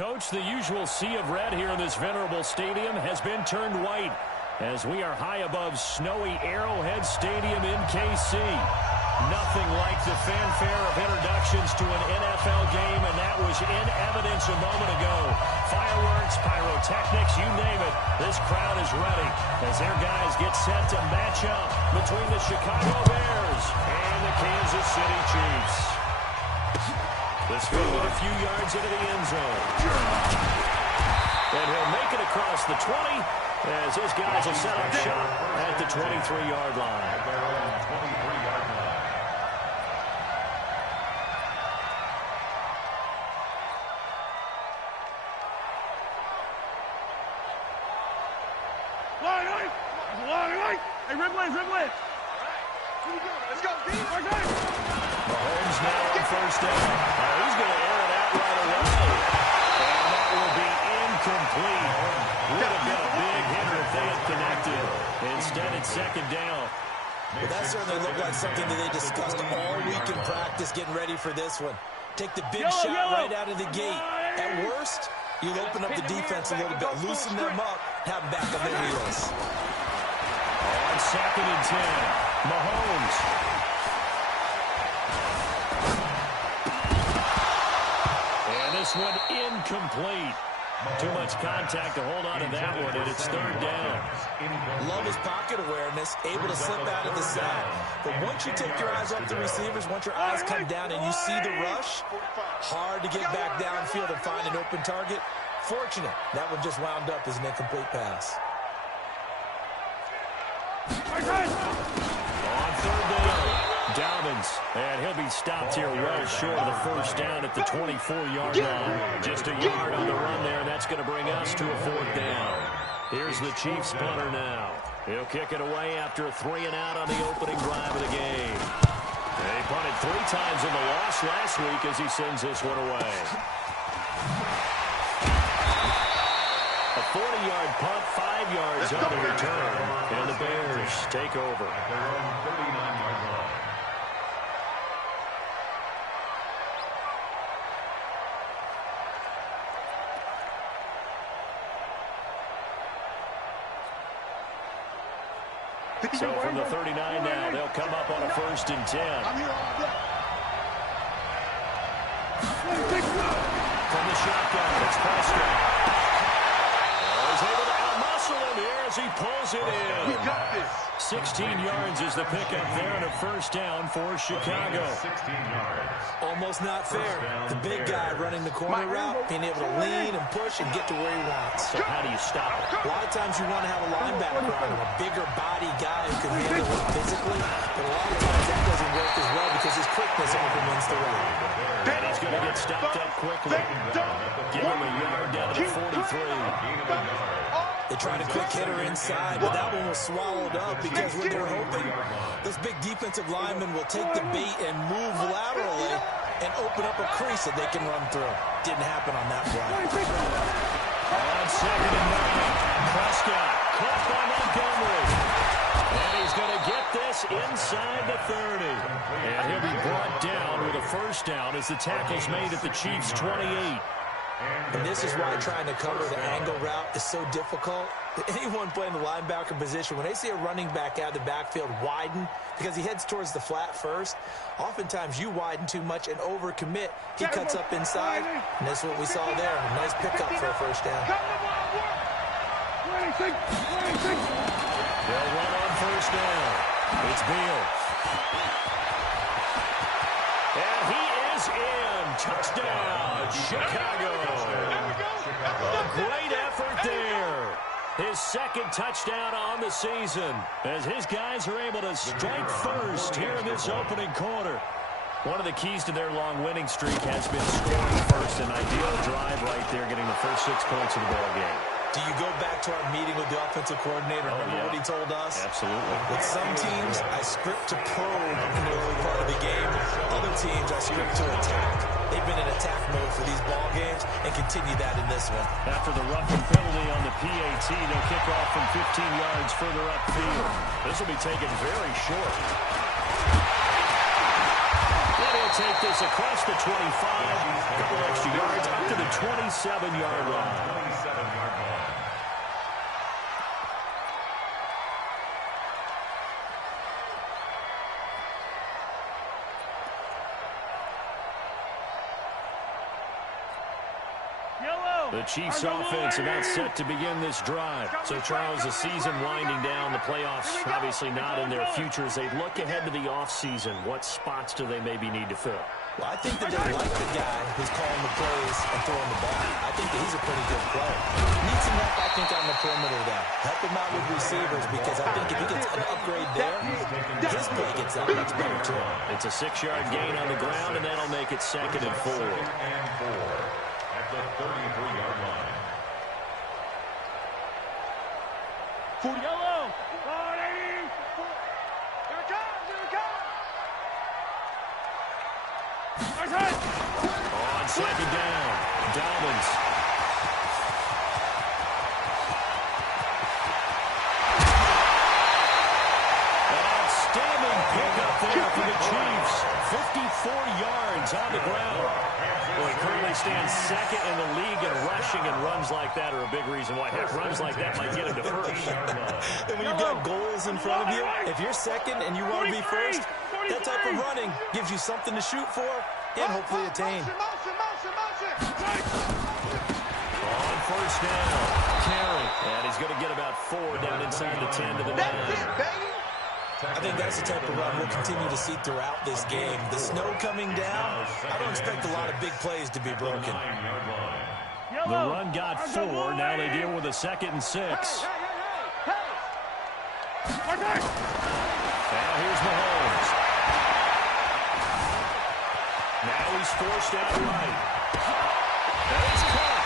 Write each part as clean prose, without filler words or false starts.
Coach, the usual sea of red here in this venerable stadium has been turned white as we are high above snowy Arrowhead Stadium in KC. Nothing like the fanfare of introductions to an NFL game, and that was in evidence a moment ago. Fireworks, pyrotechnics, you name it. This crowd is ready as their guys get set to match up between the Chicago Bears and the Kansas City Chiefs. This field a few yards into the end zone. And he'll make it across the 20 as his guys will set up shop at the 23-yard line. Hey, red leg. All right. Here we go. Let's go. Mahomes now on first down. He's going to air it out right away. And that will be incomplete. Would have been a big hitter if they had connected. Instead, it's second down. Well, that certainly looked like something that they discussed all week in practice, getting ready for this one. Take the big shot right out of the gate. At worst, you'll open up the defense a little bit, loosen them up, have them back on their heels. On second and 10, Mahomes. And this one incomplete. Too much contact to hold on to that one, and it's third down. Love his pocket awareness, able to slip out of the sack. But once you take your eyes off the receivers, once your eyes come down and you see the rush, hard to get back downfield and find an open target. Fortunate, that one just wound up as an incomplete pass. On third down, Dobbins, and he'll be stopped here well short of the first down at the 24-yard line. Just a yard on the run there. That's going to bring us to a fourth down. Here's the Chiefs punter now. He'll kick it away after a 3-and-out on the opening drive of the game. They punted 3 times in the loss last week as he sends this one away. A 40-yard punt, 5 yards on the return, and the Bears take over. So from the 39 now, they'll come up on a 1st and 10. From the shotgun, it's Prescott. He's able to outmuscle him here as he pulls it in. We got this. 16 yards is the pickup there and a first down for Chicago. 16 yards. Almost not fair. The big guy running the corner route, being able to lean and push and get to where he wants. So how do you stop it? A lot of times you want to have a linebacker on him, a bigger body guy who can handle it physically, but a lot of times that doesn't work as well because his quickness overwhelms the route. And he's going to get stopped up quickly. Give him a yard down to the 43. They tried a quick hitter inside, but that one was swallowed up because what they're hoping, this big defensive lineman will take the bait and move laterally and open up a crease that they can run through. Didn't happen on that play. On second and 9, Prescott caught by Montgomery. And he's going to get this inside the 30. And he'll be brought down with a first down as the tackle's made at the Chiefs' 28. And this is why trying to cover the angle route is so difficult. Anyone playing the linebacker position, when they see a running back out of the backfield widen, because he heads towards the flat first, oftentimes you widen too much and overcommit. He cuts up inside, and that's what we saw there. A nice pickup for a first down. They'll run on first down. It's Beal. And he is in. Touchdown, Chicago. A great effort there. His second touchdown on the season as his guys are able to strike first here in this opening quarter. One of the keys to their long winning streak has been scoring first. An ideal drive right there, getting the first 6 points of the ball game. Do you go back to our meeting with the offensive coordinator? Remember what he told us? Absolutely. With some teams, I script to probe in the early part of the game. Other teams, I script to attack. They've been in attack mode for these ball games and continue that in this one. After the roughing penalty on the PAT, they'll kick off from 15 yards further upfield. This will be taken very short. And he'll take this across the 25. A couple extra yards up to the 27-yard line. The Chiefs offense about set to begin this drive. So, Charles, the season winding down, the playoffs obviously not in their future. As they look ahead to the offseason, what spots do they maybe need to fill? Well, I think that they like the guy who's calling the plays and throwing the ball. I think that he's a pretty good player. Needs some help, I think, on the perimeter, though. Help him out with receivers, because I think if he gets an upgrade there, his play gets that much better, too. It's a 6-yard gain on the ground, and that'll make it 2nd and 4. At the 33-yard line. 40 yellow. 40. Here it comes. Here it comes. On 2nd down, Dobbins. An outstanding pickup there for the Chiefs. 54 yards on the ground. Well, he currently stands 2nd in the league in rushing, and runs like that are a big reason why. Heck, runs like that might get him to 1st. And when you've got goals in front of you, if you're 2nd and you want to be 1st, that type of running gives you something to shoot for and hopefully attain. On 1st down, Carey. And he's going to get about 4 down inside the 10 to the 9. I think that's the type of run we'll continue to see throughout this game. The snow coming down, I don't expect a lot of big plays to be broken. The run got 4. Now they deal with a 2nd and 6. Now here's Mahomes. Now he's forced out right. And it's caught.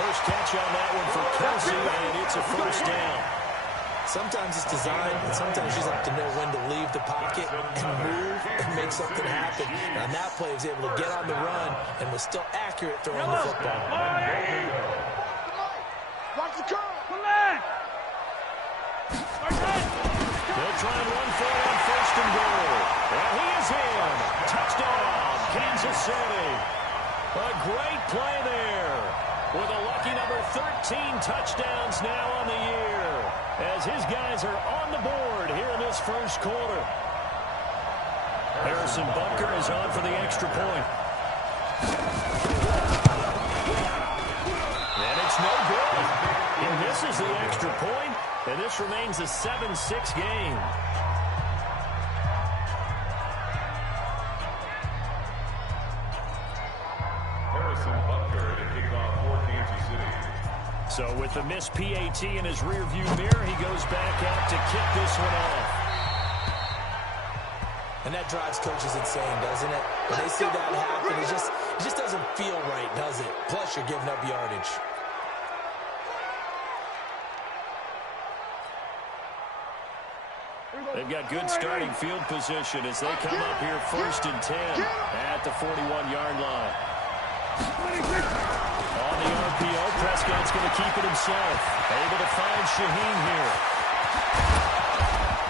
First catch on that one for Kelsey, and it's a 1st down. Sometimes it's designed, and sometimes you just have to know when to leave the pocket and move and make something happen. And on that play, he was able to get on the run and was still accurate throwing the football. Watch the curl. They'll try and run for it on 1st and goal. And he is in. Touchdown, Kansas City. A great play there, with a lucky number 13 touchdowns now on the year, as his guys are on the board here in this 1st quarter. Harrison Butker is on for the extra point. And it's no good. He misses the extra point, and this remains a 7-6 game. Harrison Butker to kick off for Kansas City. So with the missed PAT in his rearview mirror, he goes back out to kick this one off. And that drives coaches insane, doesn't it? When they see that happen, it just doesn't feel right, does it? Plus, you're giving up yardage. They've got good starting field position as they come up here 1st and 10 at the 41-yard line. On the RPO, Prescott's going to keep it himself. Able to find Shaheen here.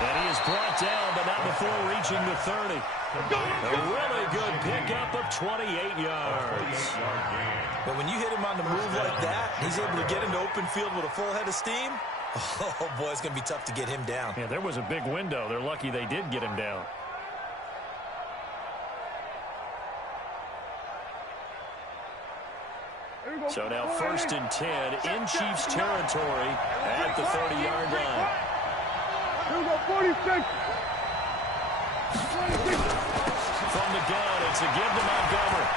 And he is brought down, but not before reaching the 30. A really good pickup of 28 yards. But when you hit him on the move like that, he's able to get into open field with a full head of steam. Oh, boy, it's going to be tough to get him down. Yeah, there was a big window. They're lucky they did get him down. So now 1st and 10 in Chiefs territory at the 30-yard line. Here we go, 46. From the gun, it's a give to Montgomery.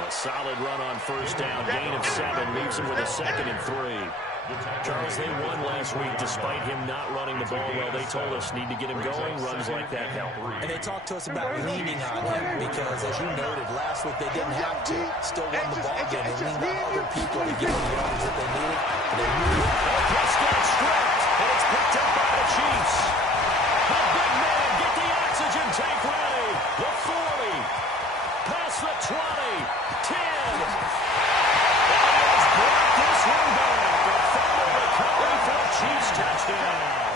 A solid run on 1st down. Gain of 7 leaves him with a 2nd and 3. Charles, they won last week despite him not running the ball well. They told us need to get him going. Runs like that help. And they talked to us about leaning on him because, as you noted, last week they didn't have to. Still won the ball game. They leaned on other people to get the yards that they needed. And they knew it. Prescott stripped, and it's picked up by the Chiefs. A big man, get the oxygen tank ready. The 40, past the 20, 10. Brought this one back. A fumble recovery for a Chiefs touchdown.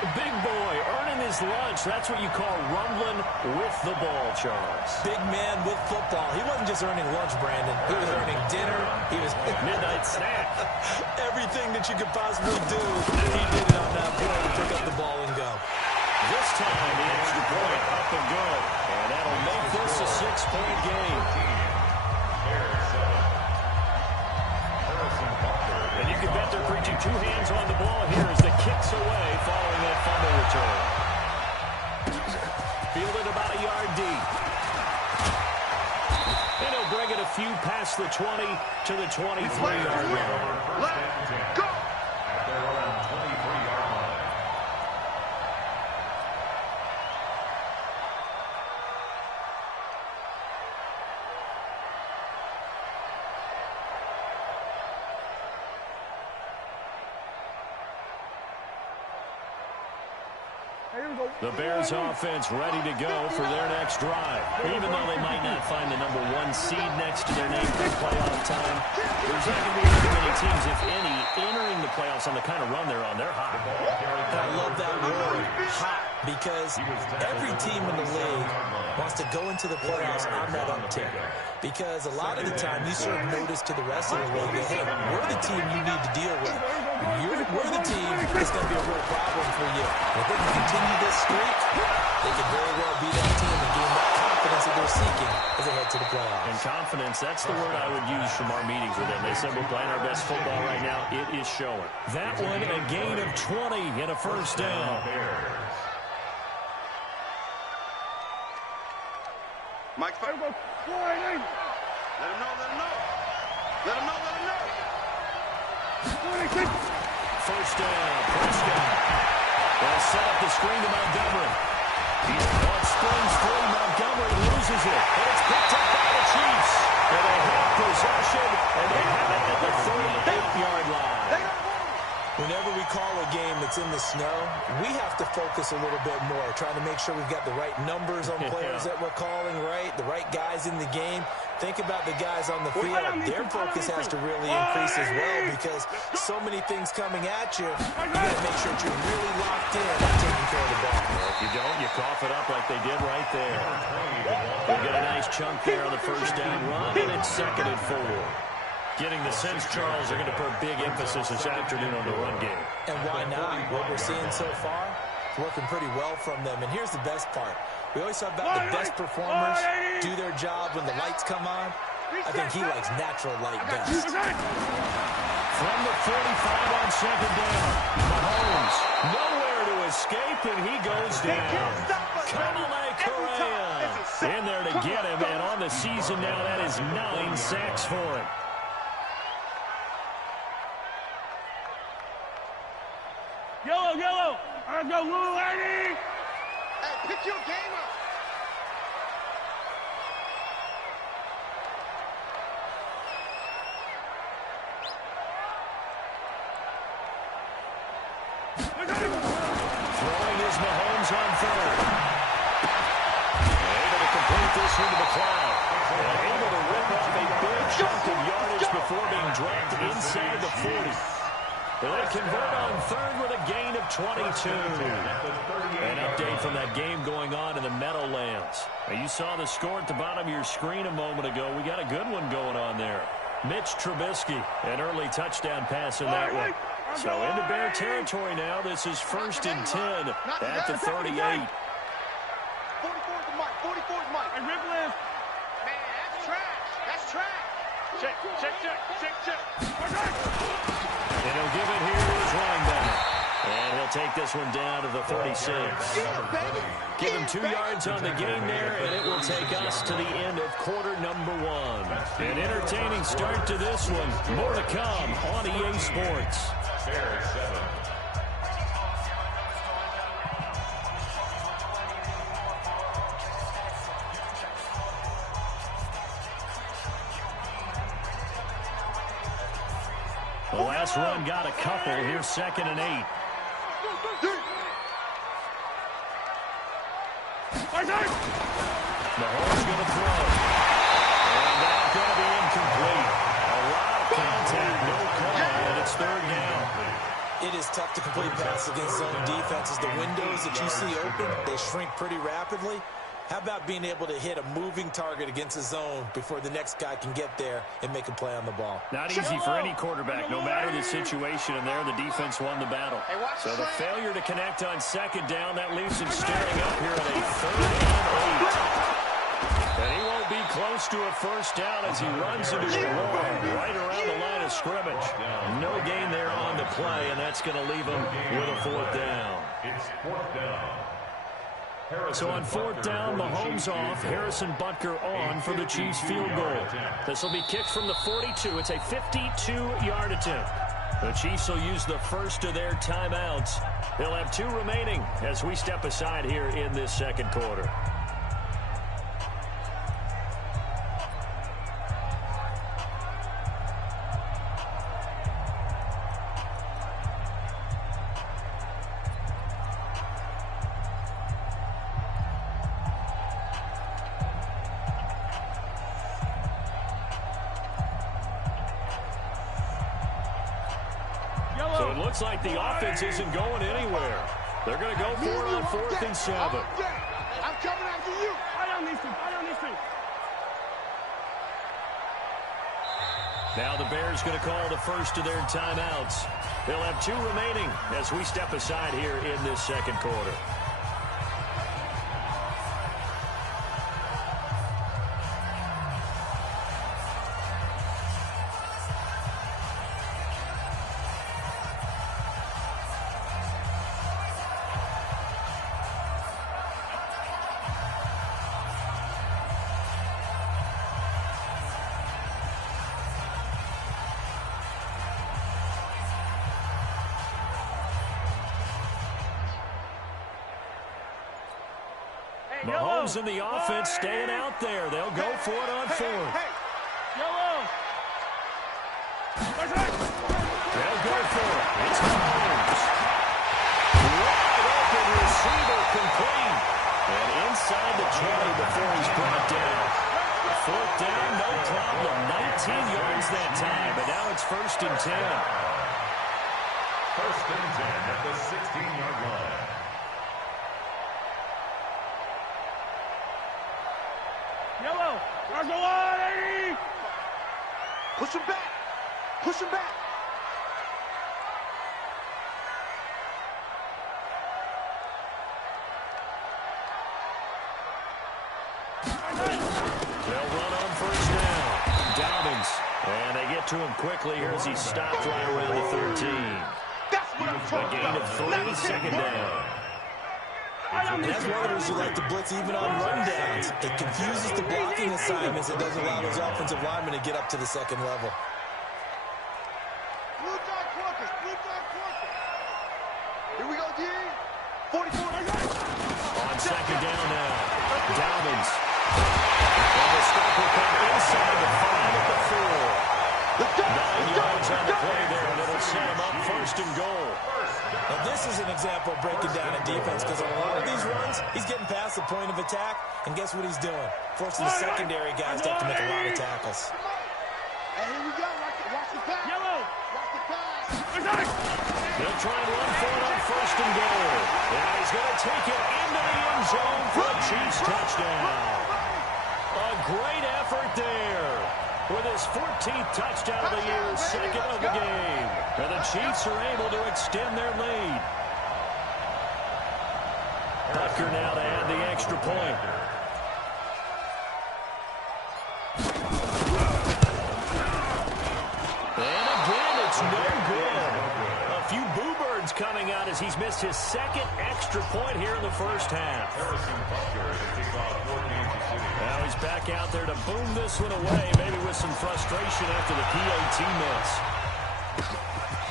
Big boy earning his lunch. That's what you call rumbling with the ball, Charles. Big man with football. He wasn't just earning lunch, Brandon. He was earning dinner. He was midnight snack. Everything that you could possibly do, he did it on that play to pick up the ball and go. This time, the extra point up and go. And that'll make this a 6-point game. And you can bet they're preaching two hands on the ball here as the kick's away following that fumble return. Fielded about a yard deep. And he'll bring it a few past the 20 to the 23-yard line. Let's go! The Bears offense ready to go for their next drive. Even though they might not find the number 1 seed next to their name for playoff time, there's not going to be very many teams, if any, entering the playoffs on the kind of run they're on. They're hot. And I love that word, hot, because every team in the league wants to go into the playoffs on that uptick. Because a lot of the time, you serve notice to the rest of the league that, hey, we're the team you need to deal with. We're the team that's going to be a real problem for you. If they can continue this streak, they can very well be that team and gain that confidence that they're seeking as they head to the playoffs. And confidence, that's the word I would use from our meetings with them. They said we're playing our best football right now. It is showing. That one, a gain of 20 and a first down. Mike, let him know, let him know. Let him know, let him know. First down, Prescott. They'll set up the screen to Montgomery. He's caught, springs through. Montgomery loses it. And it's picked up by the Chiefs. And they have possession, and they have it at the 38-yard line. Whenever we call a game that's in the snow, we have to focus a little bit more, trying to make sure we've got the right numbers on players that we're calling, right? The right guys in the game. Think about the guys on the field. Their focus has to really increase as well because so many things coming at you. You got to make sure that you're really locked in on taking care of the ball. If you don't, you cough it up like they did right there. They'll get a nice chunk there on the first down run, and it's 2nd and 4. Getting the sense, Charles, are going to put big emphasis this afternoon on the run game. And why not? What we're seeing so far, it's working pretty well from them. And here's the best part. We always talk about the best performers do their job when the lights come on. I think he likes natural light best. From the 45 on 2nd down, Mahomes nowhere to escape, and he goes down. Kamale Correa in there to get him, and on the season now, that is 9 sacks for him. Yellow, yellow. I go, little lady. Hey, pick your game up. Throwing is Mahomes on 3rd. Able to complete this one to McLeod. And able to rip off a big chunk of yardage before being dropped inside the 40. They convert on 3rd with a gain of 22. An update from that game going on in the Meadowlands. Now, you saw the score at the bottom of your screen a moment ago. We got a good one going on there. Mitch Trubisky, an early touchdown pass in that one. So into Bear territory now. This is 1st and 10 at the 38. 44's the mic. 44's mic. Hey, rip left. Man, that's trash. That's trash. Check, check, check, check, check. And he'll give it here to his running back. And he'll take this one down to the 36. Give him 2 yards on the game there, and it will take us to the end of quarter number 1. An entertaining start to this one. More to come on EA Sports. The last run got a couple. Here's 2nd and 8. Mahomes going to throw. And that's going to be incomplete. A lot of contact, no call, and it's 3rd down. It is tough to complete passes against zone defenses. The windows that you see open, they shrink pretty rapidly. How about being able to hit a moving target against a zone before the next guy can get there and make a play on the ball? Not easy for any quarterback, no matter the situation, and there the defense won the battle. So the failure to connect on second down, that leaves him standing up here at a 3rd and 8. And he won't be close to a first down as he runs into a wall right around the line of scrimmage. No gain there on the play, and that's going to leave him with a 4th down. It's 4th down. So on 4th down, Mahomes off, Harrison Butker on for the Chiefs field goal. This will be kicked from the 42. It's a 52-yard attempt. The Chiefs will use the first of their timeouts. They'll have 2 remaining as we step aside here in this second quarter. So it looks like the offense isn't going anywhere. They're going to go for it on 4th and 7. I'm coming after you. Fight on these two. Fight on these two. Now the Bears going to call the first of their timeouts. They'll have 2 remaining as we step aside here in this second quarter. Mahomes and the offense staying out there. They'll go for it on 4th. Yellow. They'll go for it. It's Mahomes. Wide open receiver complete. And inside the 20 before he's brought down. 4th down, no problem. 19 yards that time, but now it's 1st and 10. 1st and 10 at the 16-yard line. Yellow. Go on, 80. Push him back. Push him back. They'll run on 1st down. Dobbins. And they get to him quickly here as he stopped right around the 13. That's what I'm A talking gain about. of 3, 2nd down. That's one of those you like to blitz even on rundowns. It confuses the blocking assignments. It doesn't allow those offensive linemen to get up to the second level. Blue dot clunkers. Blue dot clunkers. Here we go, D. 44. On 2nd down now. Dobbins. And the stop will come inside the 5 at the 4. 9 yards on the play there, and it'll set him up 1st and goal. Now, this is an example of breaking down a defense because on a lot of these runs, he's getting past the point of attack, and guess what he's doing? Forcing the secondary guys to have to make a lot of tackles. And here we go. Watch the pass. Yellow. Watch the pass. They'll try and run for it on 1st and goal. And he's going to take it into the end zone for a Chiefs touchdown. A great effort there. With his 14th touchdown of the year, 2nd of the game. And the Chiefs are able to extend their lead. Butker now to add the extra point. And again, it's no good. A few boo birds coming out as he's missed his 2nd extra point here in the 1st half. Harrison Butker to kick off for Kansas City. Now he's back out there to boom this one away, maybe with some frustration after the PAT miss.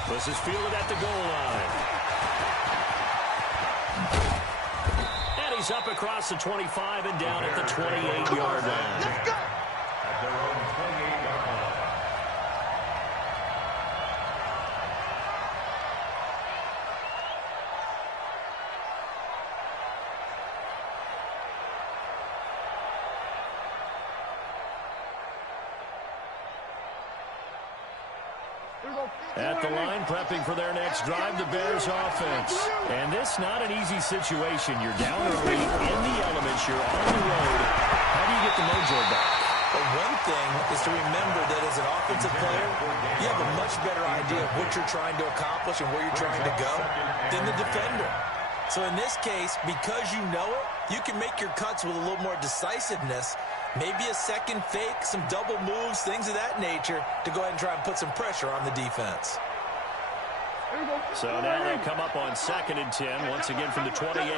This is fielded at the goal line. And he's up across the 25 and down at the 28-yard line. Let's go. At their own 28-yard line. Here we go, At the line, prepping for their next drive, the Bears offense. And this not an easy situation. You're down early, in the elements, you're on the road. How do you get the mojo back? Well, one thing is to remember that as an offensive player, you have a much better idea of what you're trying to accomplish and where you're trying to go than the defender. So in this case, because you know it, you can make your cuts with a little more decisiveness, maybe a second fake, some double moves, things of that nature, to go ahead and try and put some pressure on the defense. So now they come up on 2nd and 10, once again from the 28.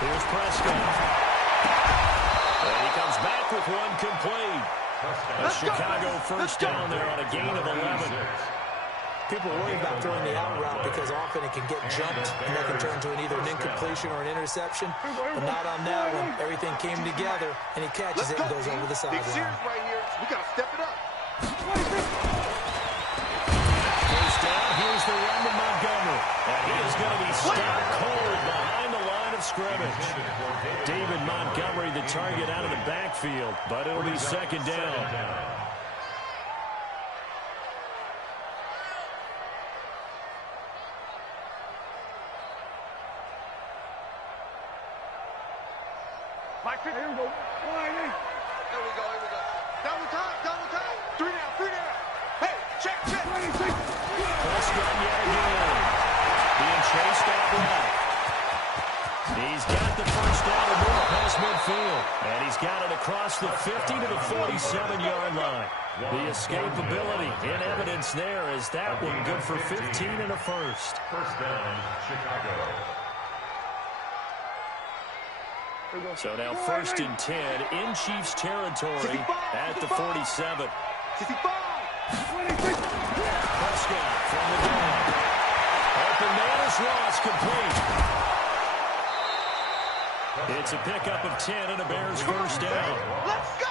Here's Prescott. And he comes back with one complete. A Chicago first down there on a gain of 11. People worry about throwing the out route because often it can get jumped and that can turn to either an incompletion or an interception, but not on that one. Everything came together, and he catches it and goes over the sideline. Big series right here. We got to step it up. First down, here's the run to Montgomery. And he is going to be stopped cold behind the line of scrimmage. David Montgomery, the target out of the backfield, but it'll be 2nd down. Here we go. Here we go. Double time. 3 down. Hey, check. Prescott yet again. Being chased out left. He's got the first down and more past midfield. And he's got it across the 50 to the 47-yard line. The escapability in evidence there as that one good for 15 and a first. First down, Chicago. So now 1st and 10 in Chiefs territory at the 47. Prescott from the gun. Open man is Ross, complete. It's a pickup of 10 and a Bears first down. Let's go!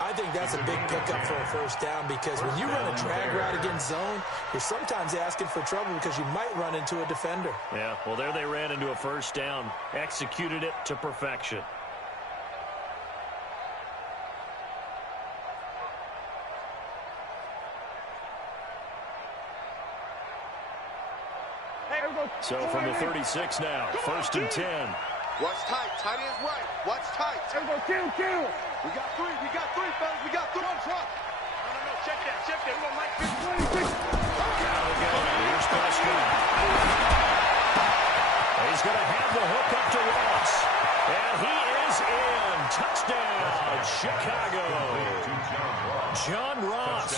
I think that's a big pickup for a first down because when you run a drag route against zone, you're sometimes asking for trouble because you might run into a defender. Yeah, well, there they ran into a first down. Executed it to perfection. So from the 36 now, 1st and 10. Watch tight. Tight end's right. Watch tight. Here we go. Kill. We got three, fellas. We got three. No. Check that. We got Mike. Here's Prescott. He's going to have the hook up to Ross. And he is in. Touchdown, Chicago. John Ross,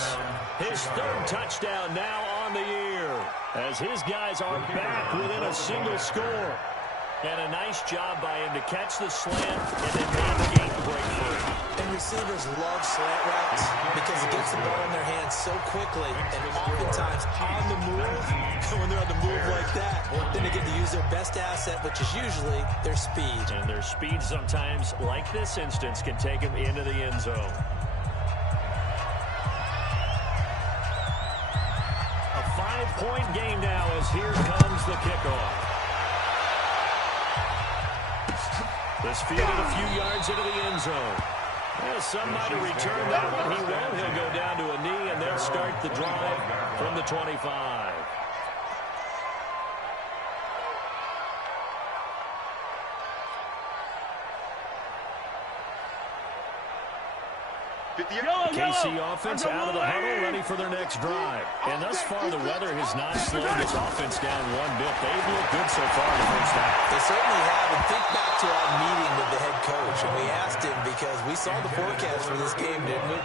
his 3rd touchdown now on the year, as his guys are back within a single score. And a nice job by him to catch the slant and then navigate the breakthrough. And receivers love slant routes because it gets the ball in their hands so quickly and oftentimes on the move. When they're on the move like that, then they get to use their best asset, which is usually their speed. And their speed sometimes, like this instance, can take them into the end zone. A 5-point game now as here comes the kickoff. This fielded a few yards into the end zone. Yeah, some might have returned that one. He won't. He'll go down to a knee, and they'll start the drive from the 25. KC offense out of the huddle, ready for their next drive. And thus far, the weather has not slowed this offense down one bit. They've looked good so far in the first half. They certainly have. And think back to our meeting with the head coach, and we asked him because we saw the forecast for this game, didn't we?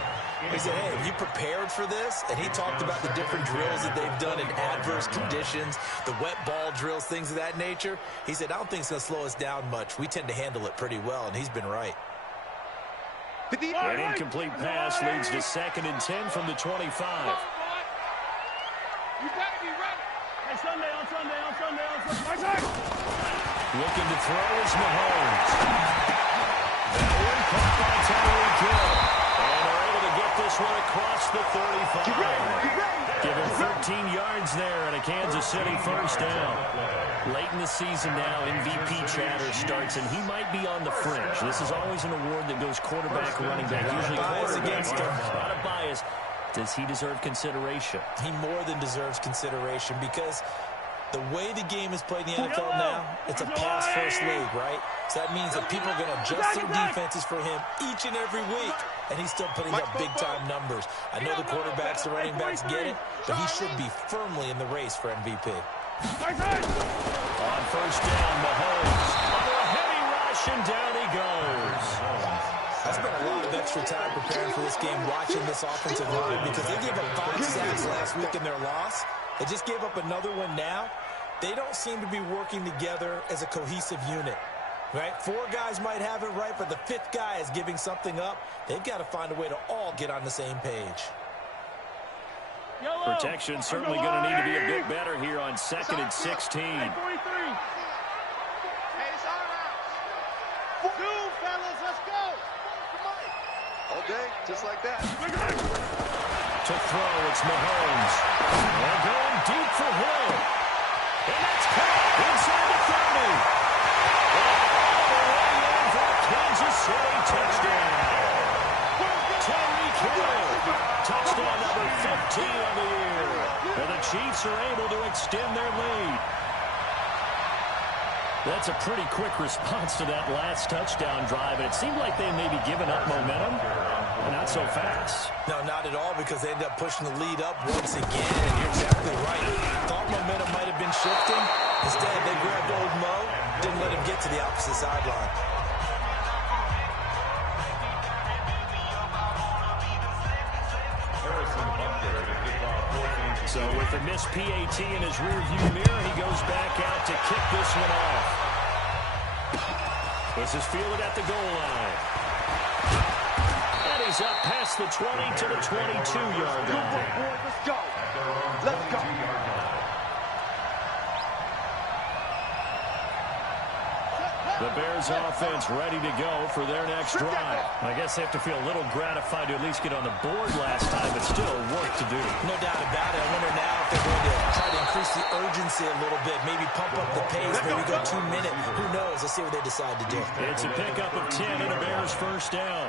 We said, hey, have you prepared for this? And he talked about the different drills that they've done in adverse conditions, the wet ball drills, things of that nature. He said, I don't think it's going to slow us down much. We tend to handle it pretty well, and he's been right. An incomplete pass leads to 2nd and 10 from the 25. You better be ready. Hey, Sunday. Looking to throw is Mahomes. That one caught by Tyreek Hill. And they're able to get this one across the 35. Give him 13 yards there and a Kansas City first down. Late in the season now, MVP chatter starts, and he might be on the fringe. This is always an award that goes quarterback, running back. Usually quarterback, not a bias. Does he deserve consideration? He more than deserves consideration because the way the game is played in the NFL now, it's a pass-first league, right? So that means that people are going to adjust their defenses for him each and every week, and he's still putting up big-time numbers. I know the quarterbacks, the running backs get it, but he should be firmly in the race for MVP. On first down, Mahomes. Under a heavy rush, and down he goes. I spent a lot of extra time preparing for this game, watching this offensive line, because they gave up 5 sacks last week in their loss. They just gave up another one now. They don't seem to be working together as a cohesive unit, right? 4 guys might have it right, but the 5th guy is giving something up. They've got to find a way to all get on the same page. Protection certainly going to need to be a bit better here on 2nd and 16. Hey, it's our house. 2, fellas, let's go. All day, just like that. To throw, it's Mahomes. And going deep for Hill. And that's caught inside the 30. All the way in for a Kansas City touchdown. Tyreek Hill. Touchdown number 15 on the year. And the Chiefs are able to extend their lead. That's a pretty quick response to that last touchdown drive. And it seemed like they may be giving up momentum. Not so fast. No, not at all, because they ended up pushing the lead up once again. And you're exactly right. Thought momentum might have been shifting. Instead, they grabbed old Mo, didn't let him get to the opposite sideline. So with the missed PAT in his rearview mirror, he goes back out to kick this one off. This is fielded at the goal line. And he's up past the 20 to the 22-yard line. Let's go. Let's go. The Bears offense ready to go for their next drive. I guess they have to feel a little gratified to at least get on the board last time, but still work to do. No doubt about it. I wonder now if they're going to try to increase the urgency a little bit, maybe pump up the pace, maybe go 2 minutes. Who knows? Let's see what they decide to do. It's a pickup of 10 and a Bears first down.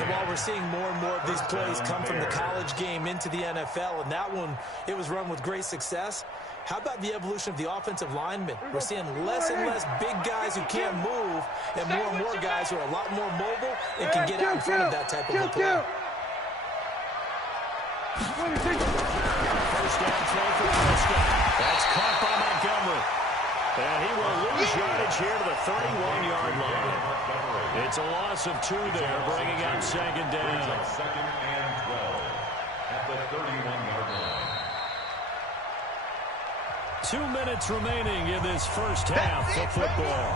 And while we're seeing more and more of these plays come from the college game into the NFL, and that one, it was run with great success, how about the evolution of the offensive linemen? We're seeing less and less big guys who can't move and more guys who are a lot more mobile and can get out in front of that type of a play. First down throw for Prescott. That's caught by Montgomery. And he will lose yardage here to the 31-yard line. It's a loss of 2 there, bringing up 2nd down. 2nd and 12 at the 31-yard line. 2 minutes remaining in this first half of football.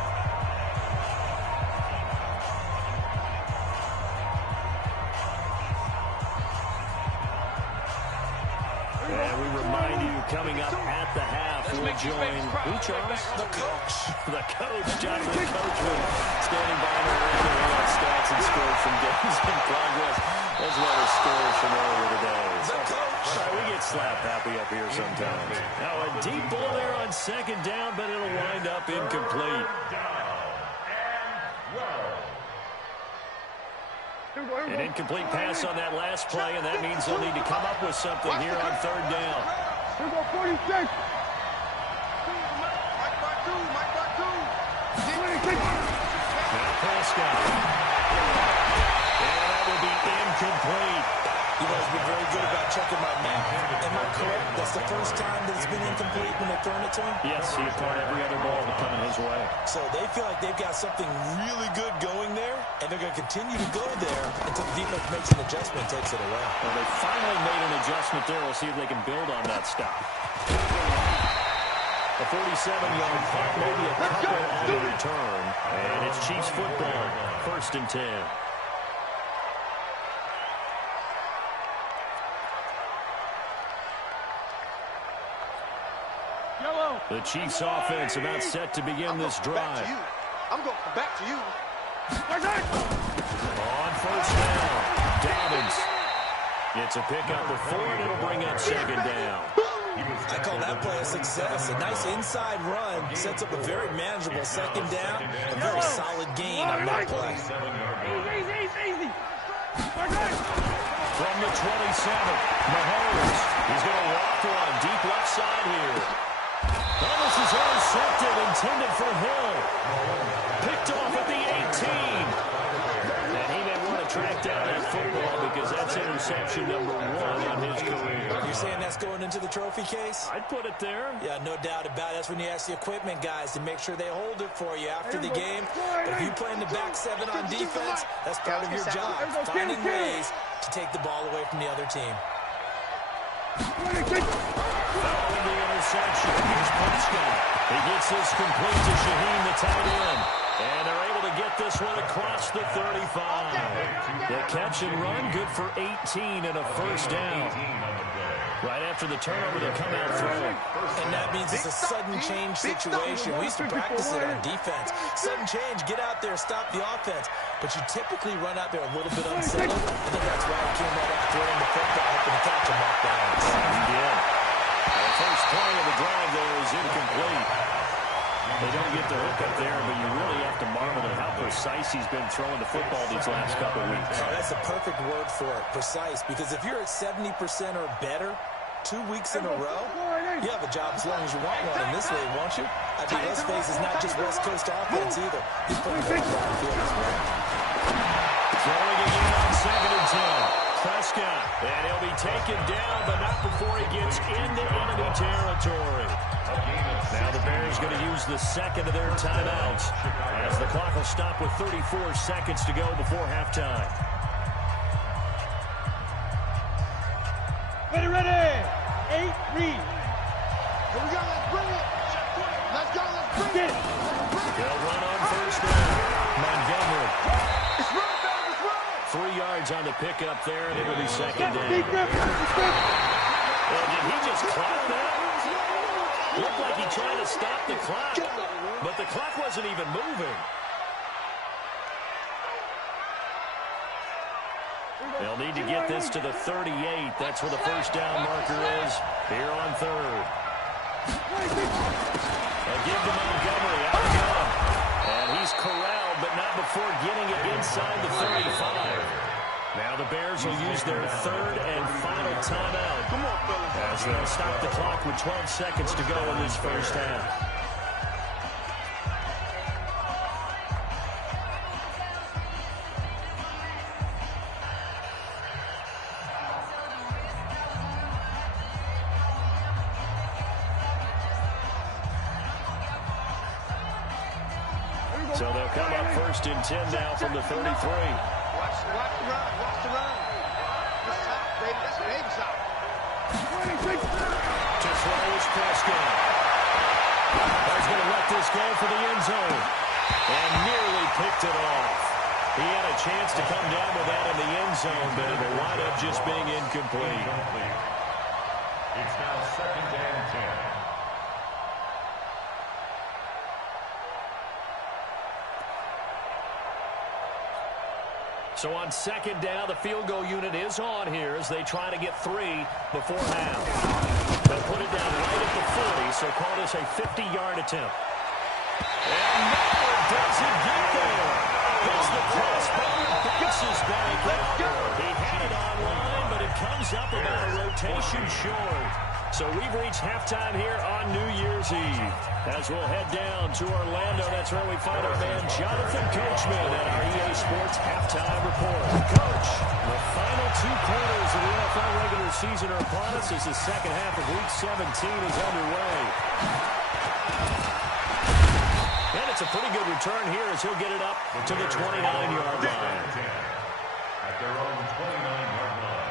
And we remind you, coming up at the half, we'll join who, Charles? The coach. The coach, Jonathan Coachman, standing by in the area of stats and scores from games in progress, as well as scores from earlier today. The coach. We get slap happy up here sometimes. Now a deep ball there on 2nd down, but it'll wind up incomplete. An incomplete pass on that last play, and that means they'll need to come up with something here on 3rd down. Here we go, 46. Now Prescott. And that will be incomplete. You guys have been very good about checking my math. Am I correct? That's the first time that it's been incomplete when they're throwing it to him? Yes, he caught every other ball coming his way. So they feel like they've got something really good going there, and they're going to continue to go there until the defense makes an adjustment and takes it away. Well, they finally made an adjustment there. We'll see if they can build on that stop. A 47-yard punt, maybe a couple on the return. And it's Chiefs football, 1st and 10. The Chiefs offense about set to begin this drive. I'm going back to you. On first down, Dobbins. It's a pickup of 4, and it'll bring up 2nd down. I call that play a success. A nice inside run sets up a very manageable 2nd down. A very solid gain on that play. Easy. from the 27. Mahomes, he's going to walk one deep left side here. Oh, this is intercepted, intended for Hill. Picked off at the 18. And he may want to track down that football because that's interception number 1 on his career. You're saying that's going into the trophy case? I'd put it there. Yeah, no doubt about it. That's when you ask the equipment guys to make sure they hold it for you after the game. But if you play in the back 7 on defense, that's part of your job, finding ways to take the ball away from the other team. Following the interception, here's Prescott. He gets this complete to Shaheen, the tight end. And they're able to get this one across the 35. The catch and run, good for 18 and a first down. Right after the turnover, they come out throwing. And that means it's a sudden change situation. We used to practice it on defense. Sudden change, get out there, stop the offense. But you typically run out there a little bit unsettled. I think that's why he came right out throwing the football, hoping to catch him off balance. He did. The first play of the drive there is incomplete. They don't get the hook up there, but you really have to marvel at how precise he's been throwing the football these last couple weeks. Oh, that's a perfect word for it, precise, because if you're at 70% or better 2 weeks in a row, you have a job as long as you want one in this league, won't you? I mean, let's face it, it's not just West Coast offense either. He's putting it all downfield as well. Throwing again on 2nd and 10. Prescott, and he'll be taken down, but not before he gets into enemy territory. Now the Bears going to use the second of their timeouts as the clock will stop with 34 seconds to go before halftime. Ready. 8 read. Here we go, let's bring it. Let's go, let's bring it. They'll run on first down. Montgomery. It's run, baby, it's run. 3 yards on the pickup there, and it'll be second down. Well, did he just clock that? Looked like he tried to stop the clock, but the clock wasn't even moving. They'll need to get this to the 38. That's where the first down marker is here on 3rd. They'll give to Montgomery out of gun. And he's corralled, but not before getting it inside the 35. Now the Bears will use their 3rd and final timeout as they'll stop the clock with 12 seconds to go in this first half. So they'll come up 1st and 10 now from the 33. Watch the run, watch the run. This top, baby, that's big top. To throw is Prescott. He's going to let this go for the end zone. And nearly picked it off. He had a chance to come down with that in the end zone, but it will wind up just being incomplete. It's now 2nd and 10. So on 2nd down, the field goal unit is on here as they try to get 3 before half. They'll put it down right at the 40, so call this a 50-yard attempt. And Miller doesn't get there. As the crossbar bounces back out. He had it online, but it comes up about a rotation short. So we've reached halftime here on New Year's Eve. As we'll head down to Orlando, that's where we find our man Jonathan Coachman at our EA Sports Halftime Report. Coach, the final 2 quarters of the NFL regular season are upon us as the second half of Week 17 is underway. And it's a pretty good return here as he'll get it up to the 29-yard line. At their own 29-yard line.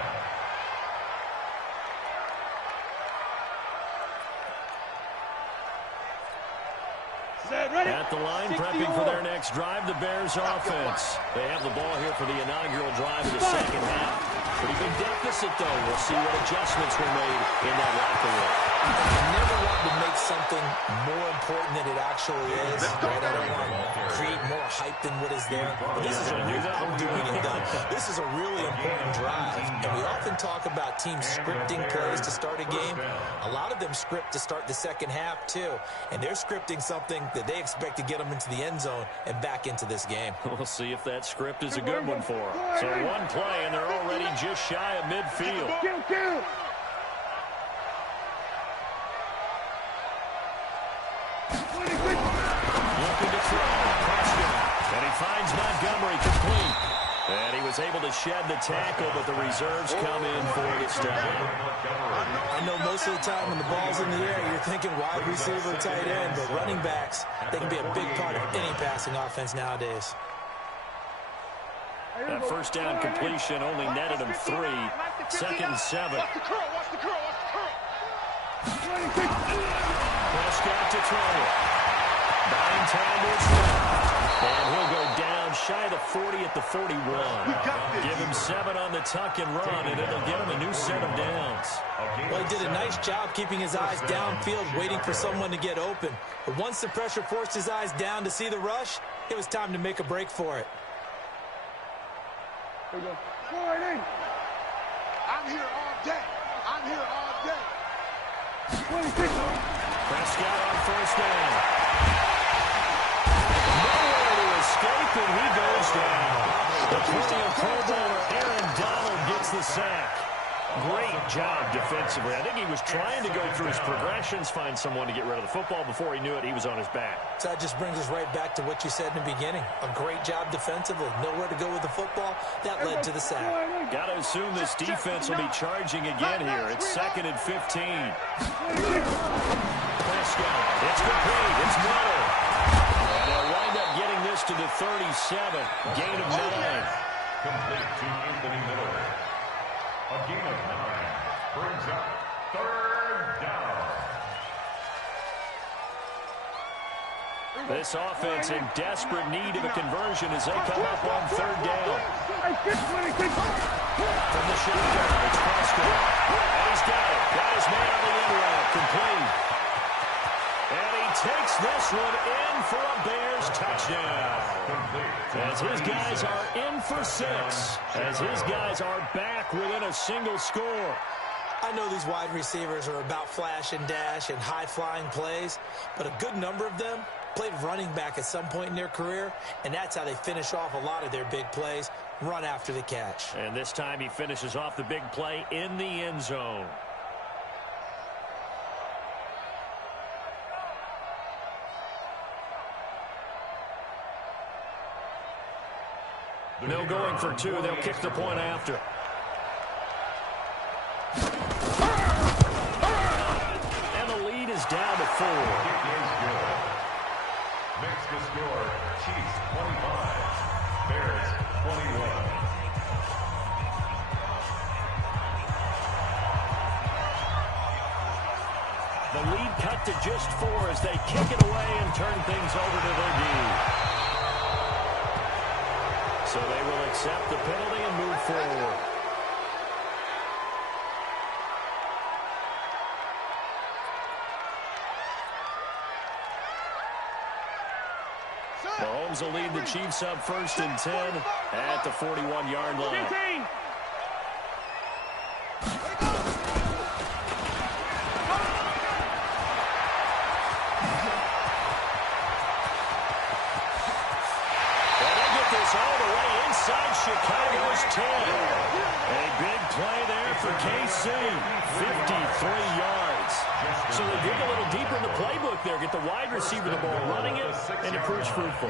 At the line, prepping for their next drive, the Bears offense. They have the ball here for the inaugural drive of the second half. Pretty big deficit, though. We'll see what adjustments were made in that locker room. I never want to make something more important than it actually is. Right? I don't want to create more hype than what is there. But this is a This is a really important drive. And we often talk about teams scripting plays to start a game. A lot of them script to start the second half, too. And they're scripting something that they expect to get them into the end zone and back into this game. We'll see if that script is a good one for them. So one play, and they're already just shy of midfield. Looking to throw. Preston. And he finds Montgomery complete. And he was able to shed the tackle, but the reserves come in for the stop. I know most of the time when the ball's in the air, you're thinking wide receiver, tight end, but running backs, they can be a big part of any passing offense nowadays. That first down completion only netted him 3. Second and 7. Watch the curl, watch the curl, watch the curl. Prescott to throw. Buying time to throw. And he'll go down shy of the 40 at the 41. Give him 7 on the tuck and run, and it'll get him a new set of downs. Well, he did a nice job keeping his eyes downfield, waiting for someone to get open. But once the pressure forced his eyes down to see the rush, it was time to make a break for it. I'm here all day. I'm here all day. Prescott on first down. Nowhere to escape, and he goes down. The perennial Pro Bowler Aaron Donald gets the sack. Great job defensively. I think he was trying to go through his progressions, find someone to get rid of the football. Before he knew it, he was on his back. So that just brings us right back to what you said in the beginning. A great job defensively. Nowhere to go with the football. That led to the sack. Got to assume this defense will be charging again here. It's 2nd and 15. Prescott. It's complete. It's Miller. And they'll wind up getting this to the 37. Gain of 9. Complete to Anthony Miller. A gain of 9 brings up 3rd down. This offense in desperate need of a conversion as they come up on 3rd down. From the shotgun, it's Preston. And he's got it. Got his man on the end route. Complete. And he takes this one in for a Bears touchdown. As his guys are in for 6. As his guys are back within a single score. I know these wide receivers are about flash and dash and high-flying plays, but a good number of them played running back at some point in their career, and that's how they finish off a lot of their big plays, run after the catch. And this time he finishes off the big play in the end zone. No going for 2. They'll kick the point after. And the lead is down to 4. Makes the score Chiefs 25, Bears 21. The lead cut to just 4 as they kick it away and turn things over to their D. So they will accept the penalty and move forward. Mahomes will lead the Chiefs up 1st and 10 at the 41-yard line. 15. All the way inside Chicago's 10. A big play there for KC. 53 yards. So they dig a little deeper in the playbook there. Get the wide receiver the ball, running it, and it proves fruitful.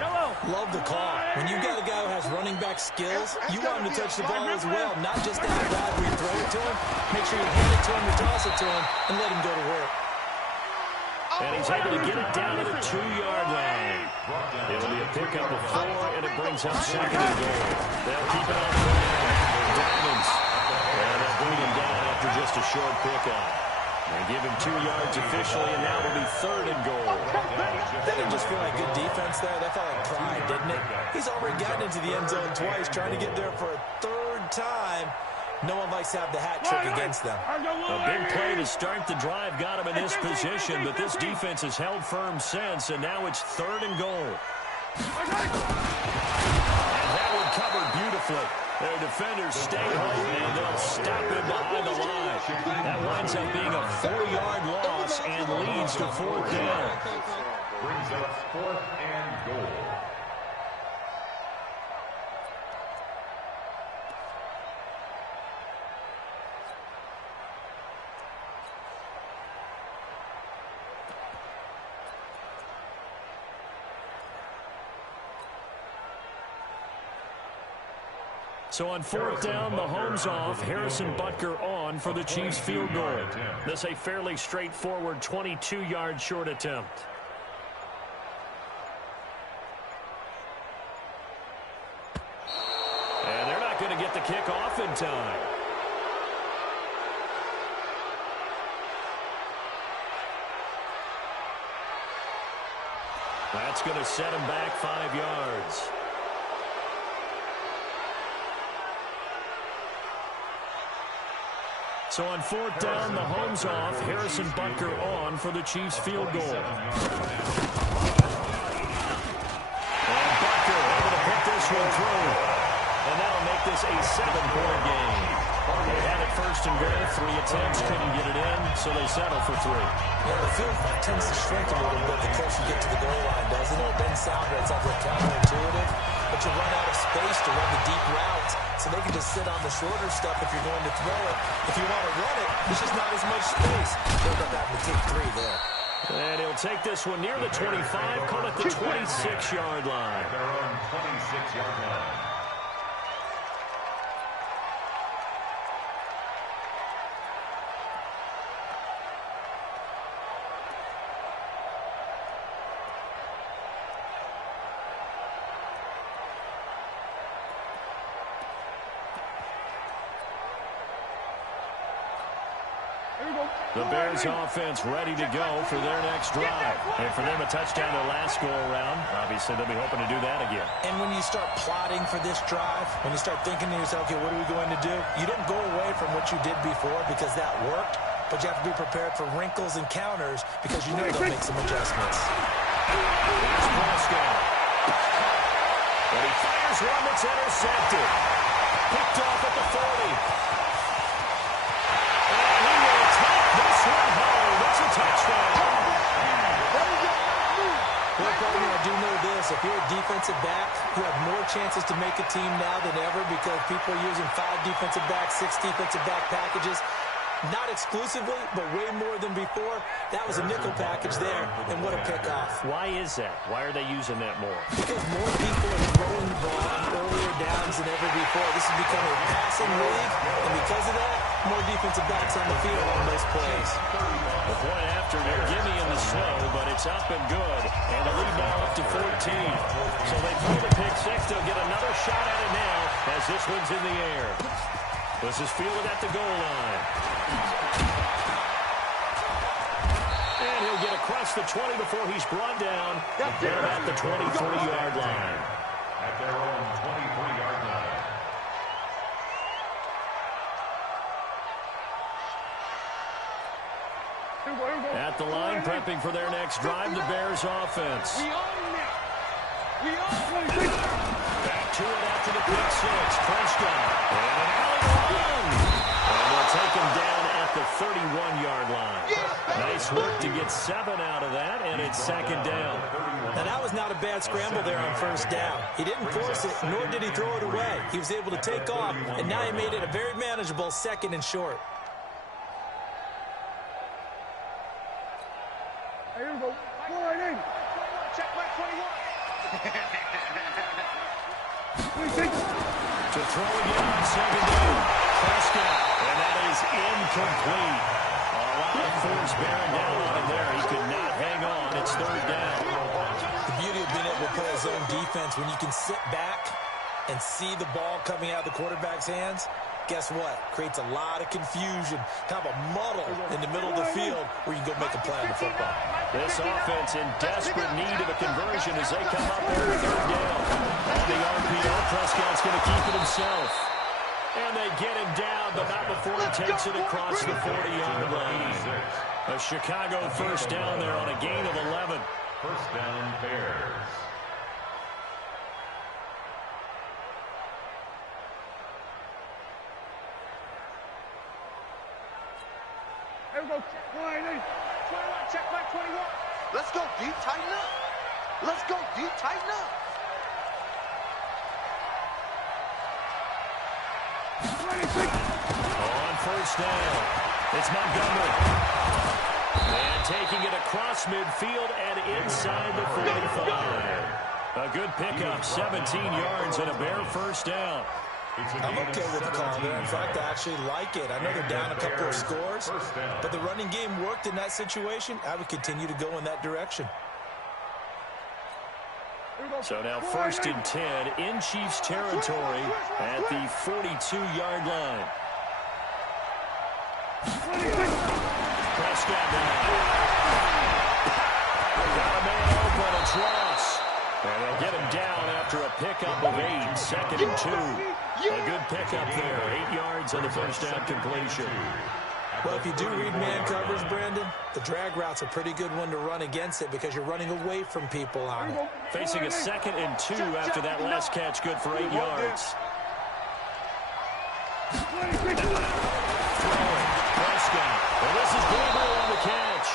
Love the call. When you got a guy who has running back skills, you want him to touch the ball as well, not just that guy where you throw it to him. Make sure you hand it to him or toss it to him and let him go to work. And he's able to get it down to the 2-yard line. It'll be a pickup of 4, and it brings up 2nd and goal. They'll keep it on the ground. Diamonds. And they'll bring him down after just a short pickup. They give him 2 yards officially, and now it'll be 3rd and goal. That didn't just feel like good defense there. That felt like pride, didn't it? He's already gotten into the end zone twice, trying to get there for a 3rd time. No one likes to have the hat trick against them. A big play to start the drive got him in this position, but this defense has held firm since, and now it's 3rd and goal. And that one covered beautifully. Their defenders stay home, and they'll stop him behind the line. That winds up being a 4-yard loss and leads to 4th down. Brings us 4th and goal. So on 4th down, the home's off. Harrison Butker on for the Chiefs field goal. This a fairly straightforward 22-yard short attempt. And they're not going to get the kick off in time. That's going to set him back 5 yards. So on 4th down, the home's off. Harrison Butker on for the Chiefs field goal. And Butker able to put this one through. And that'll make this a 7-point game. They had it 1st and goal. 3 attempts, couldn't get it in, so they settle for 3. Yeah, the field tends to shrink a little bit the closer you get to the goal line, doesn't it? It doesn't sound right. It sounds like counterintuitive. But you run out of space to run the deep routes, so they can just sit on the shorter stuff if you're going to throw it. If you want to run it, there's just not as much space. They'll end up having to take 3 there. And he'll take this one near the 25, call it the 26-yard line. Their own 26-yard line. The Bears offense ready to go for their next drive. And for them, a touchdown their last go-around. Obviously, they'll be hoping to do that again. And when you start plotting for this drive, when you start thinking to yourself, okay, what are we going to do? You don't go away from what you did before because that worked, but you have to be prepared for wrinkles and counters because you know they'll make some adjustments. Here's Prescott. But he fires one that's intercepted. Picked off at the 40. This one home. That's a touchdown. Well, Gardner, I do know this. If you're a defensive back, you have more chances to make a team now than ever because people are using 5 defensive backs, 6 defensive back packages. Not exclusively, but way more than before. That was a nickel package there, and what a pickoff. Why is that? Why are they using that more? Because more people are throwing the ball on earlier downs than ever before. This has become a passing league, and because of that, more defensive backs on the field on those plays. The point after, they're gimme in the snow, but it's up and good. And the lead now up to 14. So they throw the pick six. They'll get another shot at it now as this one's in the air. This is fielded at the goal line. And he'll get across the 20 before he's brought down. They're at the 23-yard line. At their own 23-yard line. At the line, prepping for their next drive, the Bears offense. Back to it after the pick six. Prescott. And an alley run. And they'll take him down at the 31-yard line. Nice work to get 7 out of that, and it's 2nd down. Now, that was not a bad scramble there on 1st down. He didn't force it, nor did he throw it away. He was able to take off, and now he made it a very manageable 2nd and short. Here we go. Go right in. Check back 21. 26. To throw again on 2nd down. Prescott, and that is incomplete. A lot of force bearing down on him there. He could not hang on. It's 3rd down. The beauty of being able to play a zone defense, when you can sit back and see the ball coming out of the quarterback's hands, guess what? Creates a lot of confusion, kind of a muddle in the middle of the field where you can go make a play on the football. This offense in desperate need of a conversion as they come up there 3rd down. On the RPO, Prescott's going to keep it himself. And they get him down but not before he takes it across the 40-yard line. A Chicago first down there on a gain of 11. First down, Bears. Here we go. 180. 21, check back 21. Let's go deep, tighten up. Let's go deep, tighten up. 26. On first down, it's Montgomery. And taking it across midfield and inside the 45. A good pickup, 17 yards and a Bear first down. I'm okay with the call there. In fact, I actually like it. I know they're down a couple of scores, but the running game worked in that situation. I would continue to go in that direction. So now first and 10 in Chiefs territory at the 42-yard line. Prescott now. Got a man open, it's Ross. And they'll get him down after a pickup of 8, second and 2. A good pickup there, 8 yards on the first down completion. Well, if you do read man coverage, Brandon, the drag route's a pretty good one to run against it because you're running away from people on it. Facing a second and 2 after that last catch, good for 8 yards. Throwing, Prescott. And this is Gabriel on the catch.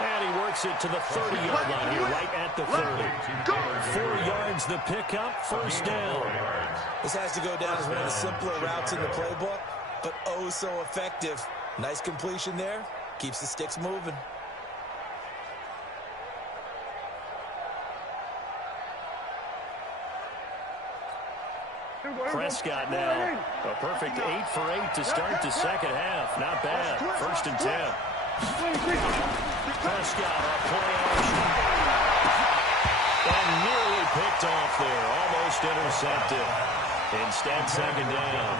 And he works it to the 30-yard line here, right at the 30. 4 yards the pickup, first down. This has to go down as one of the simpler routes in the playbook, but oh so effective. Nice completion there. Keeps the sticks moving. Prescott now. A perfect 8 for 8 to start the second half. Not bad. First and 10. Prescott on play action. And nearly picked off there. Almost intercepted. Instead, second down.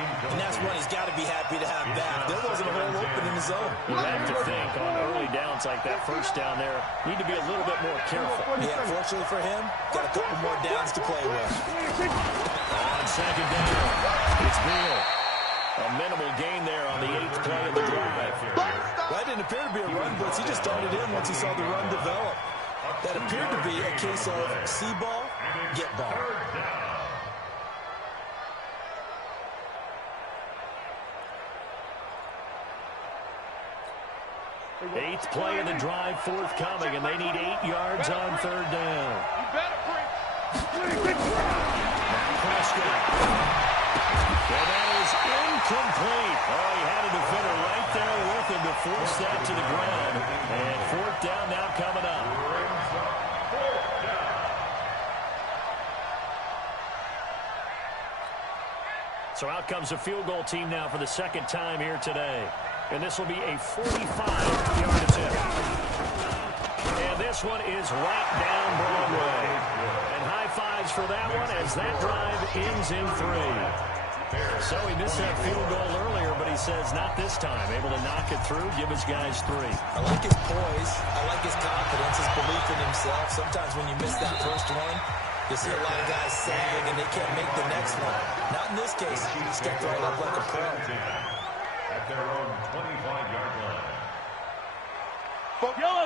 And that's one he's got to be happy to have back. There wasn't a hole open in the zone. You have to think on early downs like that first down there, need to be a little bit more careful. Yeah, fortunately for him, got a couple more downs to play with. On second down, it's Beal. A minimal gain there on the 8th play of the drive. That didn't appear to be a run blitz. He just started in once he saw the run develop. That appeared to be a case of see ball, get ball. 8th play of the drive forthcoming, and they need 8 yards on third down. Prescott. And that is incomplete. Oh, he had a defender right there with him to force that to the ground. And fourth down now coming up. So out comes a field goal team now for the second time here today. And this will be a 45-yard attempt. And this one is right down Broadway. And high fives for that one as that drive ends in 3. So he missed that field goal earlier, but he says not this time. Able to knock it through, give his guys 3. I like his poise. I like his confidence, his belief in himself. Sometimes when you miss that first one, you see a lot of guys sag and they can't make the next one. Not in this case. He stepped right up like a pro. At their own 25-yard line.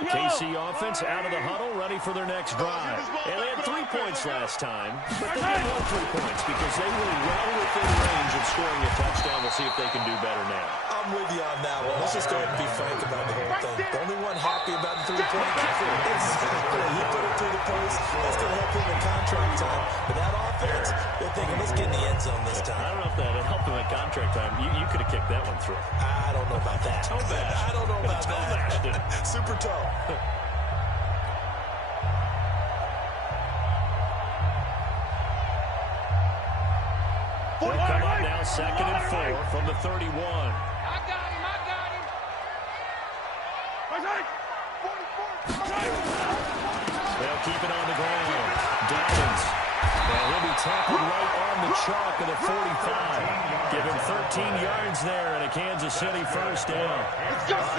KC offense out of the huddle, ready for their next drive. And they had 3 points last time, but they didn't want 3 points because they were well within range of scoring a touchdown. We'll see if they can do better now. I'm with you on that one. Let's just go ahead and be frank about the whole thing. The only one happy about the 3-point conversion. Exactly. He put it through the post. That's going to help him in contract time. But that offense, they're thinking, let's get in the end zone this time. I don't know if that helped him in contract time. You could have kicked that one through. I don't know about that. Toe bash. I don't know about Toe that. bashed it. Super toe. They'll come up now, second and 4 from the 31. I got him. They'll keep it on the ground. Dobbins. And he'll be tackled right on the chalk of the 45. Give him 13 yards there and a Kansas City first down.